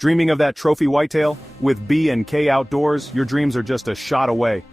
Dreaming of that trophy whitetail? With B&K Outdoors, your dreams are just a shot away.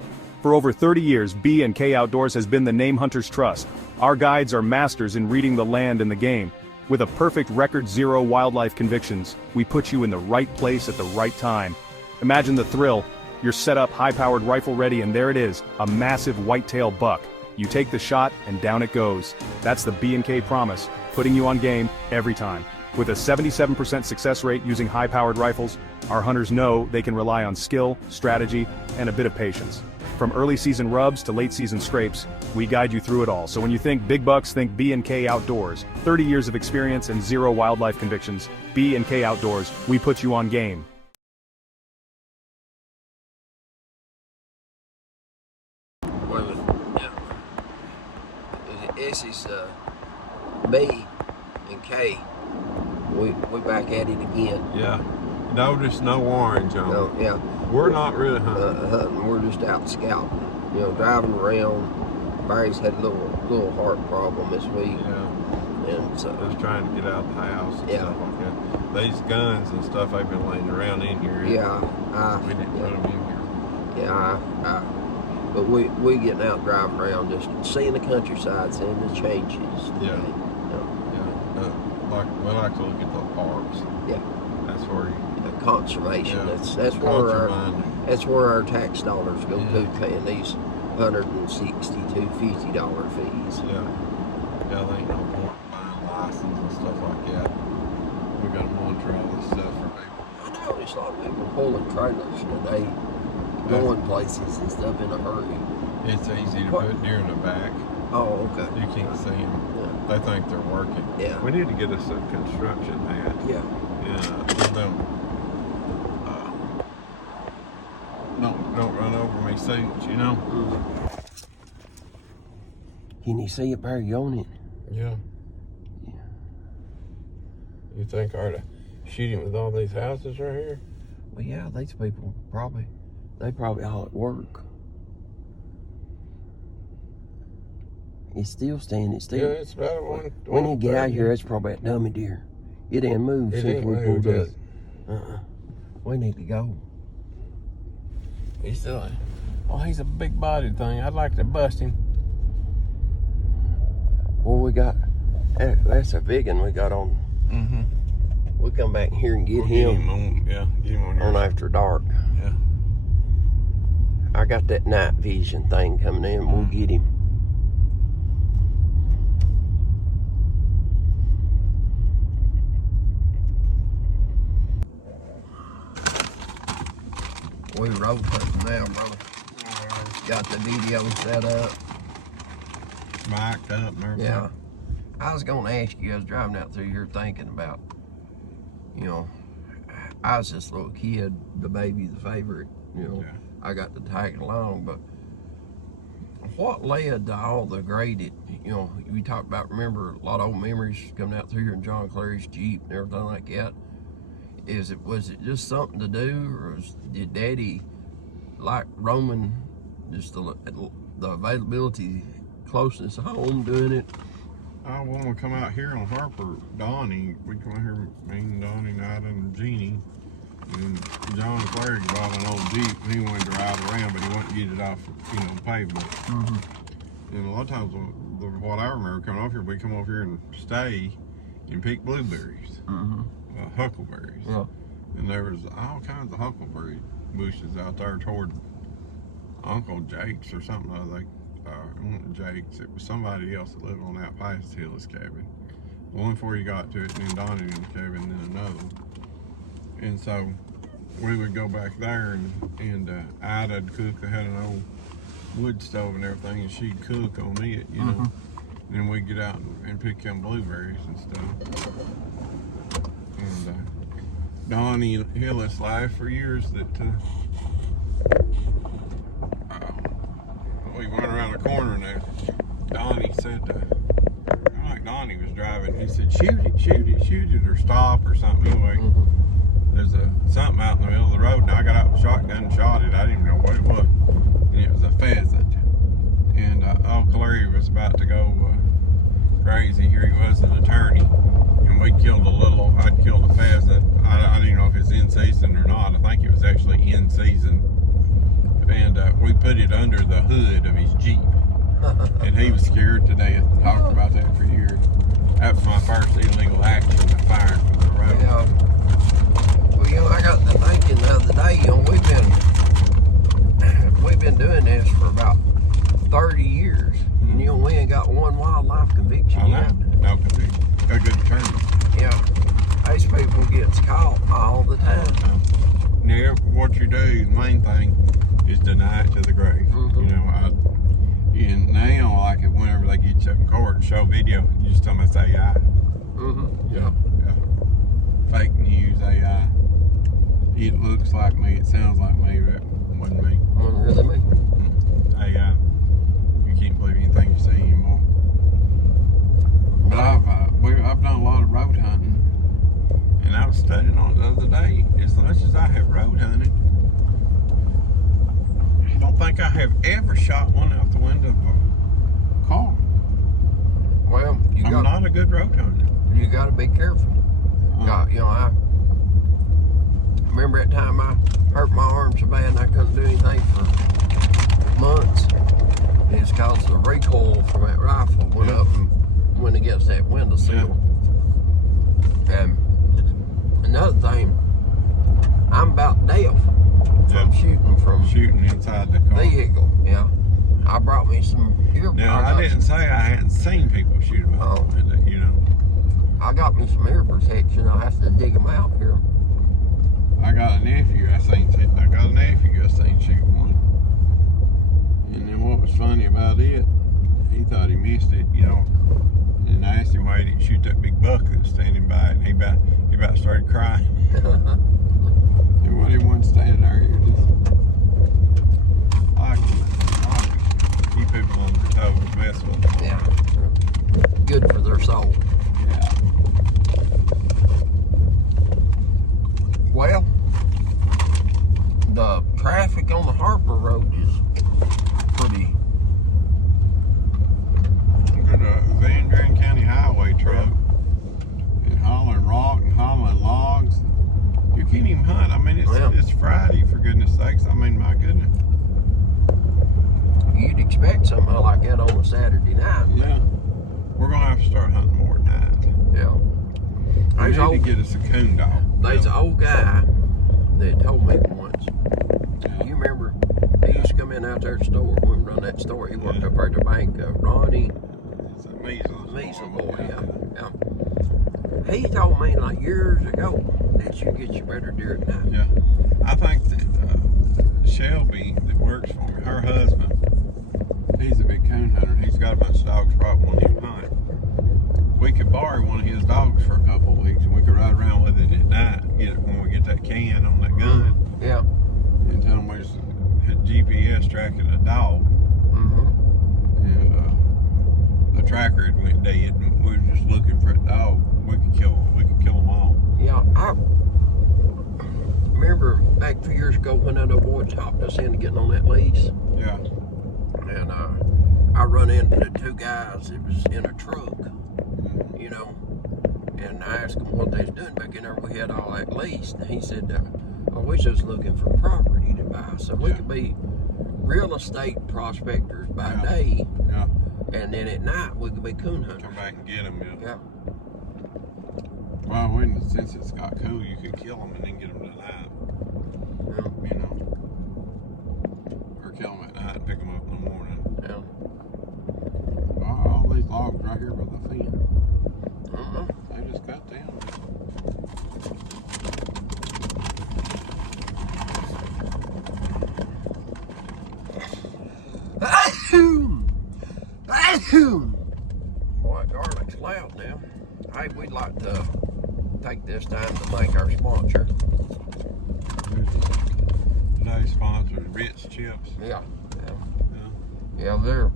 For over 30 years, B&K Outdoors has been the name hunters trust. Our guides are masters in reading the land and the game. With a perfect record zero wildlife convictions, we put you in the right place at the right time. Imagine the thrill. You're set up high-powered rifle ready and there it is, a massive whitetail buck. You take the shot and down it goes. That's the B&K promise, putting you on game every time. With a 77% success rate using high-powered rifles, our hunters know they can rely on skill, strategy, and a bit of patience. From early season rubs to late season scrapes, we guide you through it all. So when you think big bucks, think B&K Outdoors. 30 years of experience and zero wildlife convictions. B&K Outdoors, we put you on game. This is B&K. We back at it again. Yeah. Notice no orange on No, it. yeah. We're not really hunting. We're just out scouting. You know, driving around. Barry's had a little heart problem this week. Yeah. And so Just trying to get out of the house and Yeah. stuff like that. These guns and stuff they've been laying around in here. yeah, We didn't put them in here. yeah, but we getting out driving around, just seeing the countryside, seeing the changes. Yeah. You know, Yeah. We like to look at the parks. Yeah. That's where the conservation. Yeah. That's where our Reminder. That's where our tax dollars go Yeah. to, paying these $160 to $50 fees. Yeah. Yeah, there ain't no point buying license and stuff like that. We got to monitor all this stuff for people. I noticed a lot of people pulling trailers today, going places and stuff in a hurry. It's easy to What? put deer in the back. Oh, okay. You can't see them. Yeah. They think they're working. Yeah. We need to get us a construction hat. Yeah. Yeah. Don't run over me suits, you know? Can you see it, Barry, on it? Yeah. You think I ought to shoot him with all these houses right here? Well, yeah, these people they probably all at work. It's still standing. It's still. Yeah, it's about one. When you get out here, it's probably a dummy deer. It ain't moved It since ain't we moved pulled up. yet. We need to go. He's still. Oh, he's a big bodied thing. I'd like to bust him. Well, we got. That's a big one we got on. Mm-hmm. We'll come back here and get We'll him on, yeah, get him on, on after dark. Yeah. I got that night vision thing coming in. We'll get him. We road hunting now, brother. Got the video set up. Mic'd up and everything. Yeah. I was gonna ask you, I was driving out through here thinking about, you know, I was this little kid, the baby, the favorite, you know. Yeah. I got to tag along, but what led to all the graded, you know, we talked about, remember, a lot of old memories coming out through here in John Clary's Jeep and everything like that. Was it just something to do, or did Daddy like roaming, just the availability, closeness of home doing it? I want to come out here on Harper, Donnie. We come out here, me and Donnie, Nida, and Jeannie. And John Clary bought an old Jeep, and he wanted to ride around, but he wanted to get it off, you know, the pavement. Mm-hmm. And a lot of times, what I remember coming off here, we come over here and stay and pick blueberries, Mm-hmm. huckleberries. Yeah. And there was all kinds of huckleberry bushes out there toward Uncle Jake's or something. It wasn't Jake's. It was somebody else that lived on that past Hillis cabin. One before you got to it, and then Donnie in the cabin, and then another. And so we would go back there, and Ida'd cook. They had an old wood stove and everything, and she'd cook on it, you know. Mhm. Then we'd get out and pick them blueberries and stuff. And Donnie and Hillis life for years that we went around the corner now. Donnie said, like Donnie was driving, he said, shoot it, or stop, or something. Anyway, there's something out in the middle of the road, and I got out with a shotgun and shot it. I didn't even know what it was. And it was a pheasant. And Uncle Larry was about to go crazy. Here he was, an attorney. And we killed I'd killed a pheasant. I didn't know if it's in think it was actually in season. And we put it under the hood of his Jeep. And he was scared to death. Talked about that for years. That was my first illegal action, I fired from the road. Yeah. Well, you know, I got to thinking the other day, you know, we've been doing this for about 30 years. And, you know, we ain't got one wildlife conviction yet. No conviction. A good attorney. Yeah. These people gets caught all the time. Now, what you do, the main thing is deny it to the grave. Mm-hmm. You know, and now, like whenever they get you up in court and show video, you just tell them it's AI. Mm-hmm. Yeah. Fake news, AI. It looks like me, it sounds like me, but it wasn't me. Wasn't really me. AI. You can't believe anything you see anymore. But I've done a lot of road hunting, and I was studying on it the other day. As much as I have road hunted, I don't think I have ever shot one out the window of a car. Well, I'm not a good road hunter. You got to be careful. You know, I remember that time I hurt my arm so bad and I couldn't do anything for months. It's because the recoil from that rifle went up and went against that windowsill. And another thing, I'm about deaf from shooting inside the car. vehicle. Yeah, I brought me some earbuds. Now I didn't say I hadn't seen people shoot them out the window, you know. I got me some ear protection. I have to dig them out here. I got a nephew I seen shoot one. And then what was funny about it, he thought he missed it, you know. And I asked him why he didn't shoot that big buck that was standing by it, and he about started crying. And when he wasn't standing there, he was just like keep people on their toes, mess with them. Yeah. Good for their soul. Yeah. Well, the traffic on the Harper Road is pretty. Look at the Van Buren County Highway truck and hauling rock and hauling logs. You can't even hunt. I mean, it's Friday, for goodness sakes. I mean, my goodness. You'd expect something like that on a Saturday night. Yeah. We're going to have to start hunting more at night. Yeah. We need to get us a coon dog. There's an old guy that told me once. Yeah. You remember, he used to come in out there at the store. We run that store. He worked up there at the bank. Ronnie. It's a measles boy, yeah. He told me like years ago that you get your better deer at night. Yeah. I think that Shelby that works for me, her husband, he's a big coon hunter. He's got a bunch of dogs probably want him to hunt. We could borrow one of his dogs for a couple of weeks and we could ride around with it at night and get it when we get that can on that gun. Yeah. And tell them we just had GPS tracking a dog. Mm-hmm. And the tracker had went dead and we were just looking for a dog. We could kill them all. Yeah, I remember back a few years ago when that old boy talked us into getting on that lease. Yeah. And I run into the two guys that was in a truck, you know, and I asked them what they was doing back in there. We had all that leased, and he said, "Oh, we just looking for property to buy, so we could be real estate prospectors by day, and then at night we could be coon hunters." Come back and get them. Yeah. Well, since it's got cool, you could kill them and then get them tonight. Yeah. You know, or kill them at night and pick them up in the morning. Yeah. All these logs right here by the fence. They just cut down. Boy, garlic's loud now. Hey, we'd like to take this time to thank our sponsor. Today's sponsor is Ritz Chips. Yeah, they're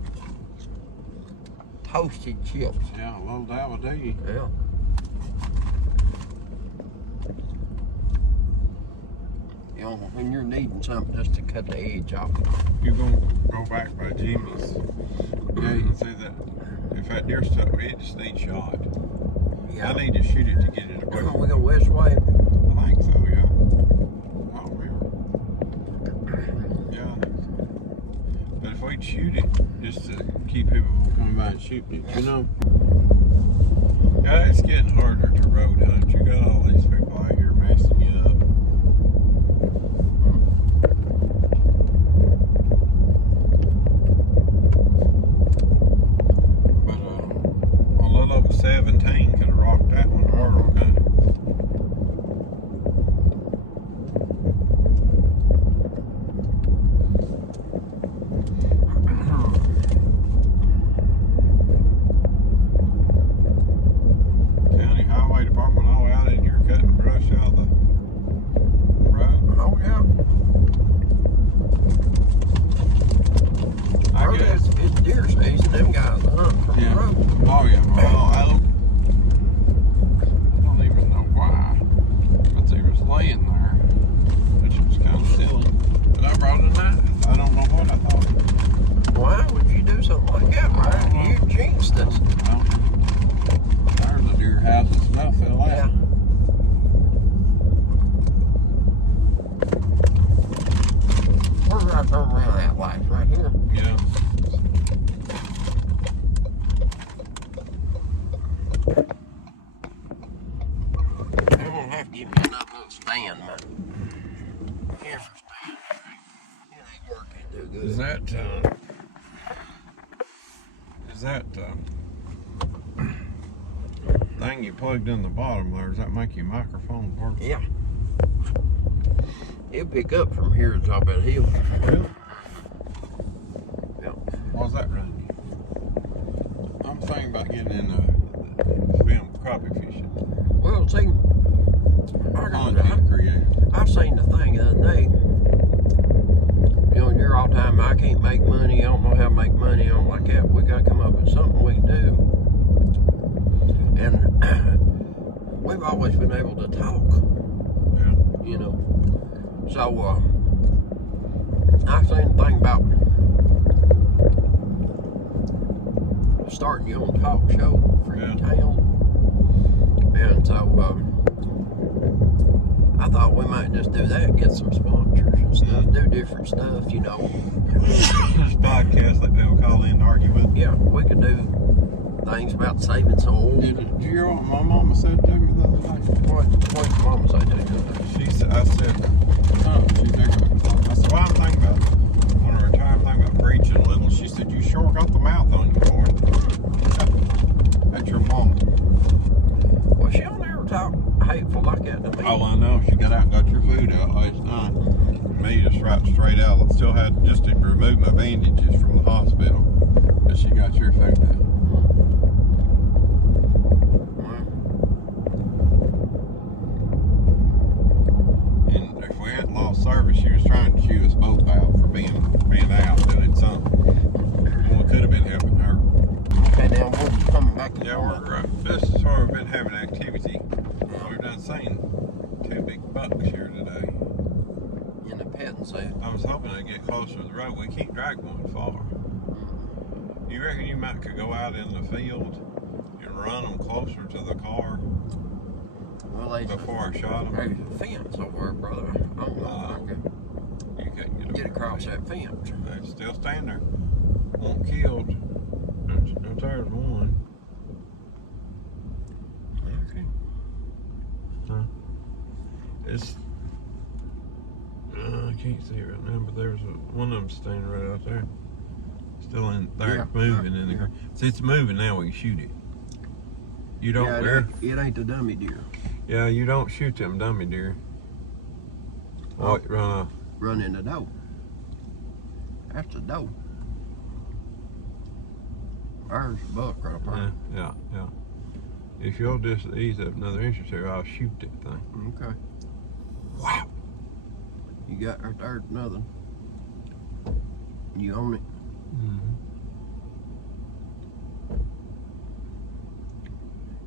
toasted chips. Yeah, a little dab of D. Yeah. You know, when you're needing something just to cut the edge off. You're going to go back by Jimmy's. Yeah, you can see that. If that deer stuck, it just needs shot. Yeah. I need to shoot it to get it away. We go west way. I think so, yeah. Oh, really? shooting it, you know. Yeah, it's getting harder to road hunt. You got all these people out here messing you up. But a little over 17 could have rocked that one hard, okay? County Highway Department all out in here cutting brush out of the road. Oh, yeah. I guess. It's deer season. Them guys hunt from the road. Oh yeah. Well, I don't even know why, but they was laying there, which was kind of silly. But I brought a knife. I don't know what I thought. Why would you do something like that, man? You jinxed us. Well, there's a deer house and stuff fell out. Yeah. We're gonna turn around that way, right here. Yeah. I'm gonna have to give you another little stand, man. Camera stand. It ain't working too good. Is that thing you plugged in the bottom there? Does that make your microphone work? Yeah. It'll pick up from here to the top of that hill. Really? Yep. Why's that running? I'm thinking about getting in film crappie fishing. Well, see, Content creator. I seen the thing the other day. You know, you're all the time, I can't make money, I don't know how to make money, I don't like that. We gotta come up with something we can do. And we've always been able to talk, Yeah. you know. So, I seen the thing about starting your own talk show for your town. And so, I thought we might just do that, get some sponsors and stuff, do different stuff, you know. This podcast that they'll call in and argue with. Yeah, we could do things about saving soil. Did you hear what my mama said to me the other day? What your mama say to you? She said, I said, oh, she's there going. I said, well, I'm thinking about, I want to retire, I'm thinking about preaching a little. She said, you sure got the mouth on you, boy. That's your mama. Well, she don't ever talk hateful like that to me. Oh, I know. She got out and got your food out last night. Me just right straight out. I still had just to remove my bandages from the hospital. But she got your food out. And if we hadn't lost service, she was trying to chew us both out for being out doing something. Well, it could have been helping her. Okay, now we're coming back to Yeah, we're this is where we've been having activity. We've done seen 2 big bucks here today. in the pit and say, I was hoping to get closer to the road. We can't drag one far. You reckon you might could go out in the field and run them closer to the car well, before I shot them? there's a fence over there, brother. I don't know if I You couldn't can get across that fence. They still stand there. Won't killed. There's one. Okay. Huh? It's I can't see it right now, but there's one of them standing right out there. Still in there, Yeah, moving in the yeah. ground. See, it's moving now. We can shoot it. You don't. Yeah, it ain't the dummy deer. Yeah, you don't shoot them dummy deer. Oh, it run off. Run in the doe. That's the doe. There's a buck right up there. Yeah. If you'll just ease up another inch or two, I'll shoot that thing. Okay. Wow. You got right there nothing. You own it. Mm-hmm.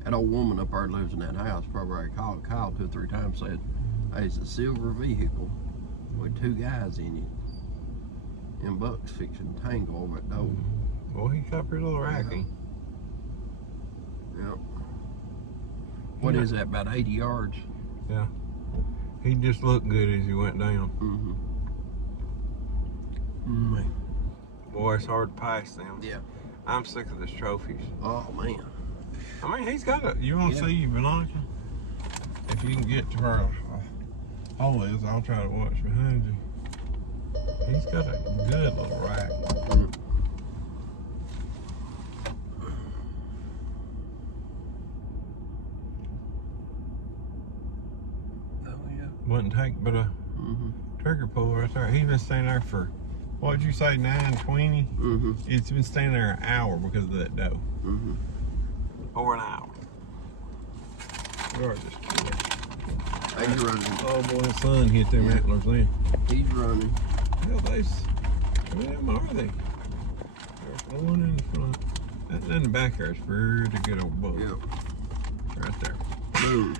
That old woman up there lives in that house. Probably called Kyle 2 or 3 times. Said, "Hey, it's a silver vehicle with 2 guys in it, and bucks fixing to tangle over that door." Boy, he got pretty little racky. Yep. What is that? About 80 yards. Yeah. He just looked good as he went down. Mm-hmm. Boy, it's hard to pass them. Yeah. I'm sick of his trophies. Oh man. I mean, he's got a. You want to see binocular? If you can get to where a hole is, I'll try to watch behind you. He's got a good little rack. Oh yeah. Wouldn't take but a trigger pull right there. He's been standing there for, what'd you say, 9:20? It's been standing there an hour because of that dough. Over an hour. Lord, this kid. He's running. Oh boy, his son hit them antlers then. He's running. Hell, how many of them are they? There's one in the front. That in the back there is pretty good old buck. Yep. Right there. Boom.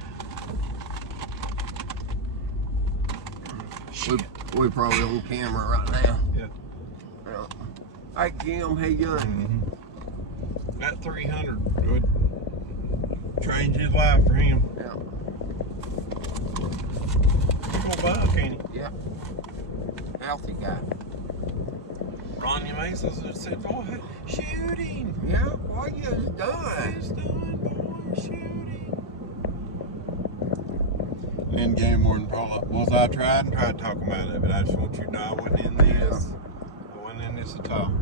We're probably on camera right now. Yeah. Hey Jim, how you doing? That 300 would change his life for him. Yeah. You're gonna buy, can't you? Yeah. Healthy guy. Ronnie Masons have said, boy, shoot him. Yeah, what you done? He's done, boy, shoot him. End game morning pull up. Was I tried to talk him out of it. I just want you to know I wasn't in this. I wasn't in this at all.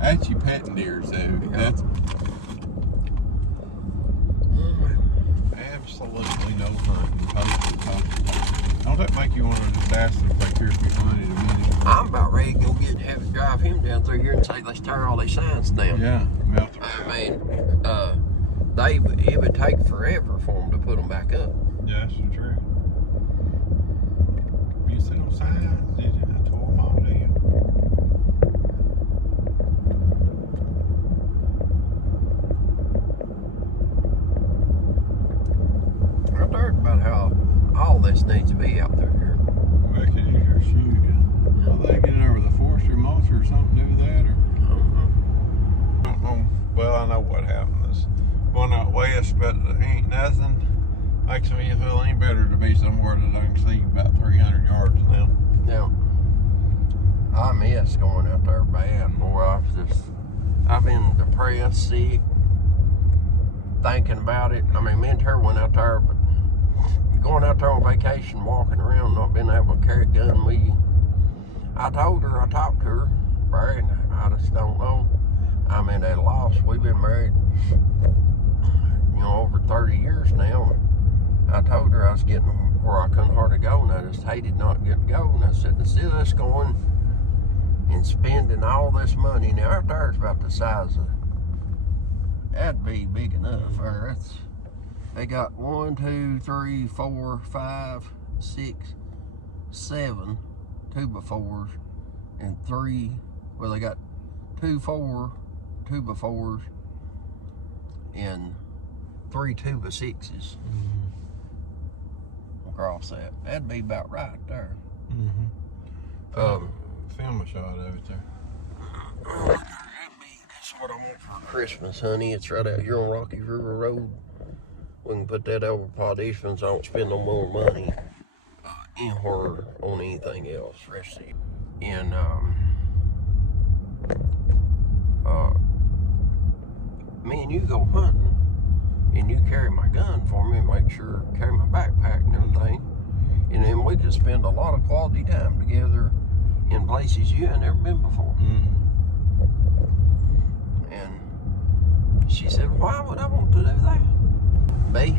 That's you petting deer, so that's absolutely no hunting. Don't that make you want to just ask if they care if we money to minute? I'm about ready to go get and have to drive him down through here and say, let's tear all these signs down. Yeah, melt I mean, it would take forever for them to put them back up. yeah, that's true. You see no signs, did you? I tore them all down. I heard about how all this needs to be out there here. Well, can you hear shoot? Are they getting over the forestry mulch or something to do with that? Or? I don't know. Well, I know what happened. This going out west, but there ain't nothing. Makes me feel any better to be somewhere that I can see about 300 yards now. Now, I miss going out there bad, boy. I've been depressed, sick, thinking about it. I mean, me and her went out there, but going out there on vacation, walking around, not being able to carry a gun with you. I told her, I talked to her, Barry, I just don't know. I'm in a loss. We've been married, over 30 years now. I told her I was getting where I couldn't hardly go, and I just hated not getting to go. And I said, instead of us going and spending all this money, now out there is about the size of, that'd be big enough. They got 1, 2, 3, 4, 5, 6, 7 2x4s and 3. Well, they got 2 2x4s and 3 2x6s. Across that. That'd be about right there. Film a shot of it there. That's what I want for Christmas, honey. It's right out here on Rocky River Road. We can put that over Pod Eastman so I don't spend no more money anywhere on anything else. Rest of it. And me and you go hunting, and you carry my gun for me, make sure carry my backpack and everything, and then we could spend a lot of quality time together in places you ain't never been before. And she said, why would I want to do that? B,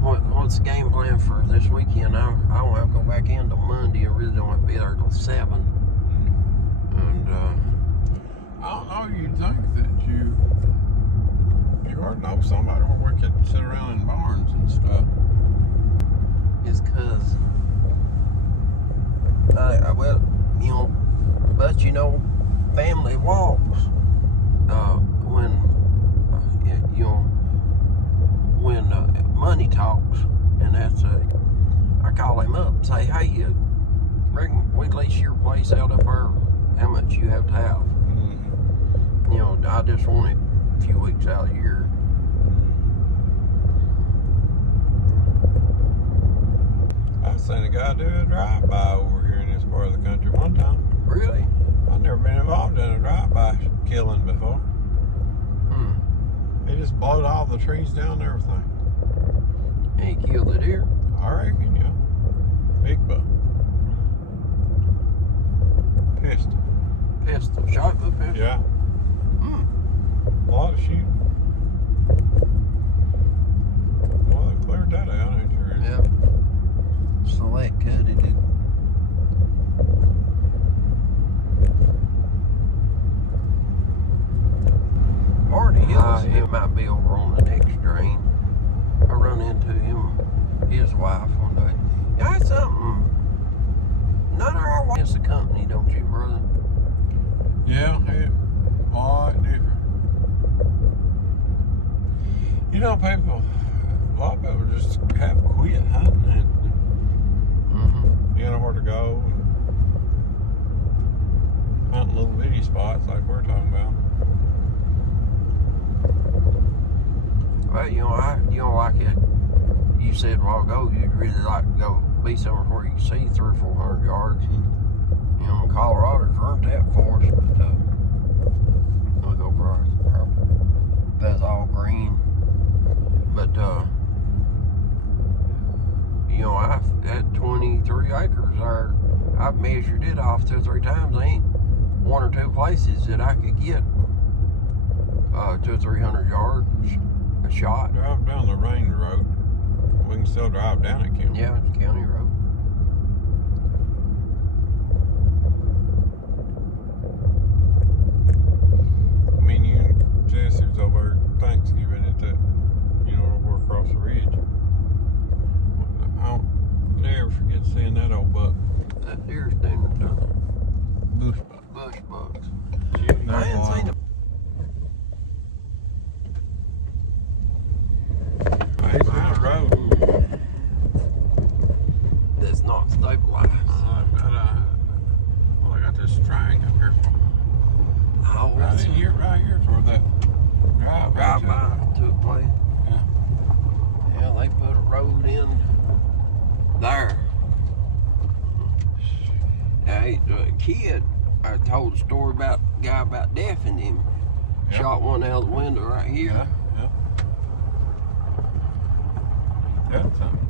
what's the game plan for this weekend? I won't have to go back in till Monday. I really don't have to be there till 7. And I don't know, you'd think that you already know somebody where we could sit around in barns and stuff. His cousin. Well, but family walks. When money talks, and that's I call him up and say, hey, you reckon we lease your place out up there? How much you have to have? I just want it a few weeks out of the year. I seen a guy do a drive-by over here in this part of the country one time. Really? I've never been involved in a drive-by killing before. Hmm. They just blowed all the trees down and everything. And he killed the deer. I reckon, yeah. Big buck. Pistol. Pistol. Shot with a pistol. Yeah. Hmm. A lot of shooting. Well, they cleared that out, ain't you? Yeah. Select cut it. Party Hills, it might be over on the next drain. I run into him, his wife one day. Got something. None of our wives the company, don't you, brother? Yeah, it a lot different. You know, people, a lot of people just have quit hunting and Mm-hmm. you know where to go and hunting little bitty spots like we're talking about. Well, you know, like it. You said a while ago, you'd really like to go be somewhere where you can see 300 or 400 yards. You know, in Colorado's ruined that for us, but we'll go for that's all green. But you know, I've had 23 acres there. I've measured it off 2 or 3 times. There ain't 1 or 2 places that I could get 200 or 300 yards a shot. Drive down the range road. We can still drive down it, can't we? Yeah, it's a county road. I mean, you and Jesse was over Thanksgiving at that, you know, over across the ridge. I don't never forget seeing that old buck. That deer's standing down Bush buck. there. Bush bucks. Shooting I that hadn't seen wild. them. I ain't seen a road. That's not stabilized. Well, I got this triangle here. Oh, Right it's in here, right here, is where that right by took place. Yeah. Yeah, they put a road in there. Now, the kid, I told a story about a guy about deafening him. Yep. Shot one out the window right here. Yeah, yeah. That's something.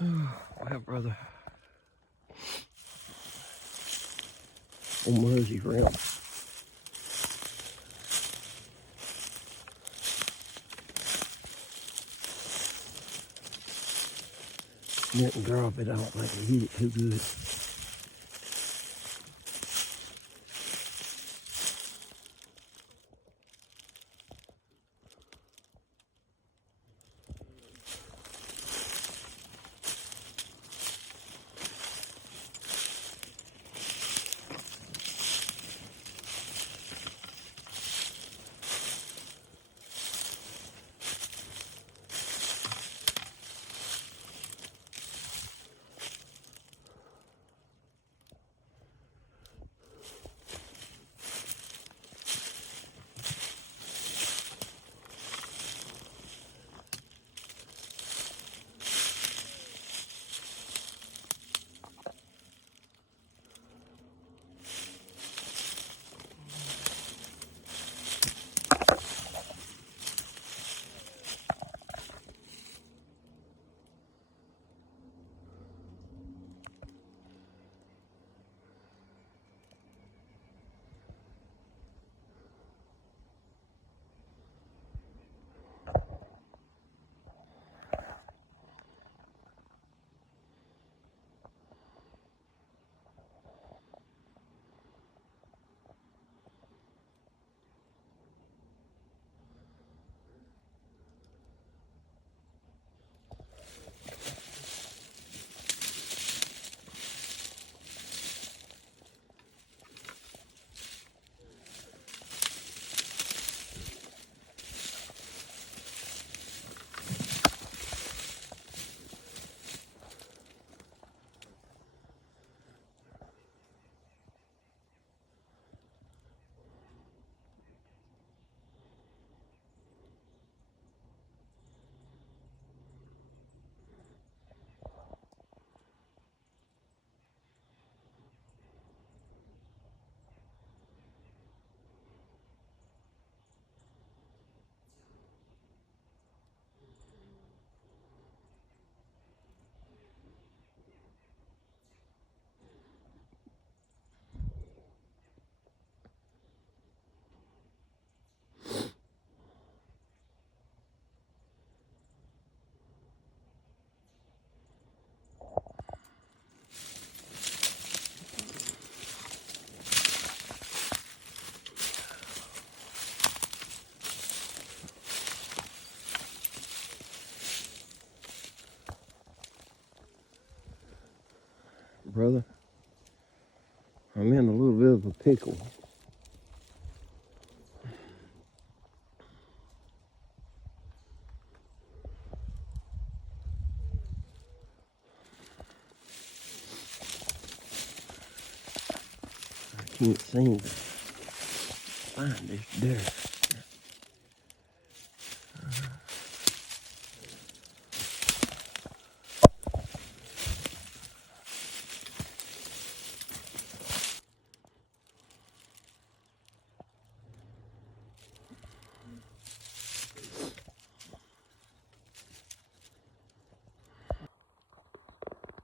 Well, brother. On Muzzy Rim. Didn't drop it, I don't think he hit it too good. brother. I'm in a little bit of a pickle. I can't seem to find this dirt.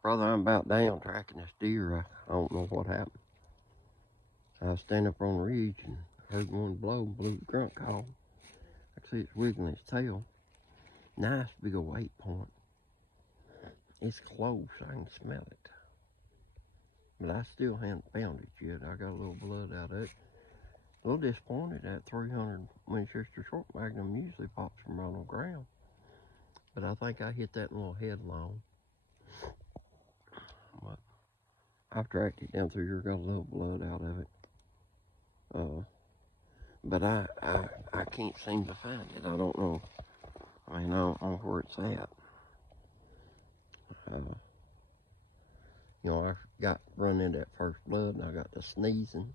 Brother, I'm about down tracking this deer. I don't know what happened. I was standing up on the ridge and heard one blew the grunt call. I could see it's wiggling its tail. Nice big old 8 point. It's close, I can smell it. But I still haven't found it yet. I got a little blood out of it. A little disappointed that 300 Winchester short magnum usually pops from right on the ground. But I think I hit that little headlong. But I've tracked it down through here, got a little blood out of it. But I can't seem to find it. I don't know. I mean, I don't know where it's at. You know, I got run into that first blood and I got the sneezing.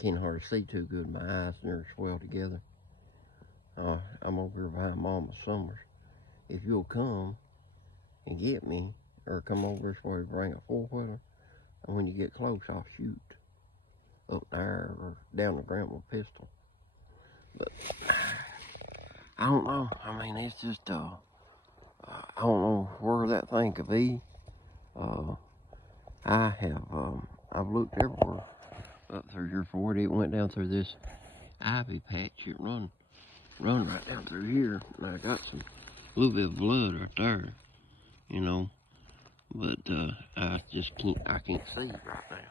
Can't hardly see too good. My eyes never swell together. I'm over here behind Mama Summers. If you'll come and get me, or come over this way, bring a 4-wheeler, and when you get close, I'll shoot up there or down the ground with a pistol. But I don't know. I mean, it's just I don't know where that thing could be. I've looked everywhere up through here for it. It went down through this ivy patch. It run right down through here, and I got a little bit of blood right there, you know. But I can't see it right now.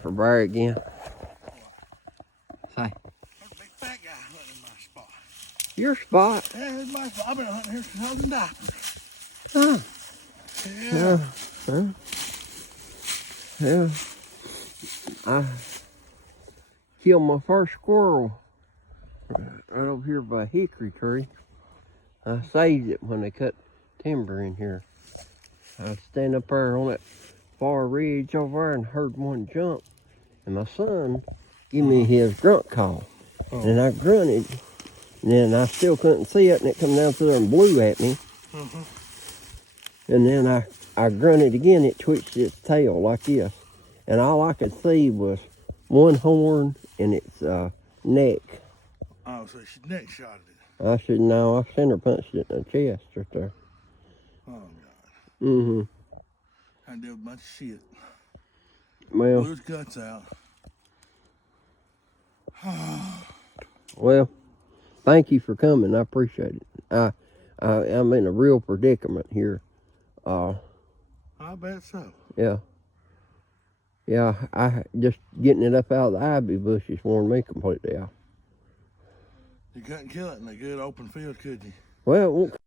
For Barry again. Say. There's a big fat guy hunting in my spot. Your spot? Yeah, it's my spot. I've been hunting here since I was in diapers. Huh. Yeah. I killed my first squirrel right over here by a hickory tree. I saved it when they cut timber in here. I was standing up there on that far ridge over there and heard one jump. And my son gave me his grunt call. And I grunted. And then I still couldn't see it, and it come down through there and blew at me. And then I grunted again. It twitched its tail like this. And all I could see was one horn and its neck. Oh, so she neck shot it. I should know. I center punched it in the chest right there. Oh, God. Mm-hmm. I did a bunch of shit. Well, Blew his guts out. well, thank you for coming. I appreciate it. I'm in a real predicament here. I bet so. Yeah. Yeah, I just getting it up out of the ivy bushes worn me completely out. You couldn't kill it in a good open field, could you? Well, it won't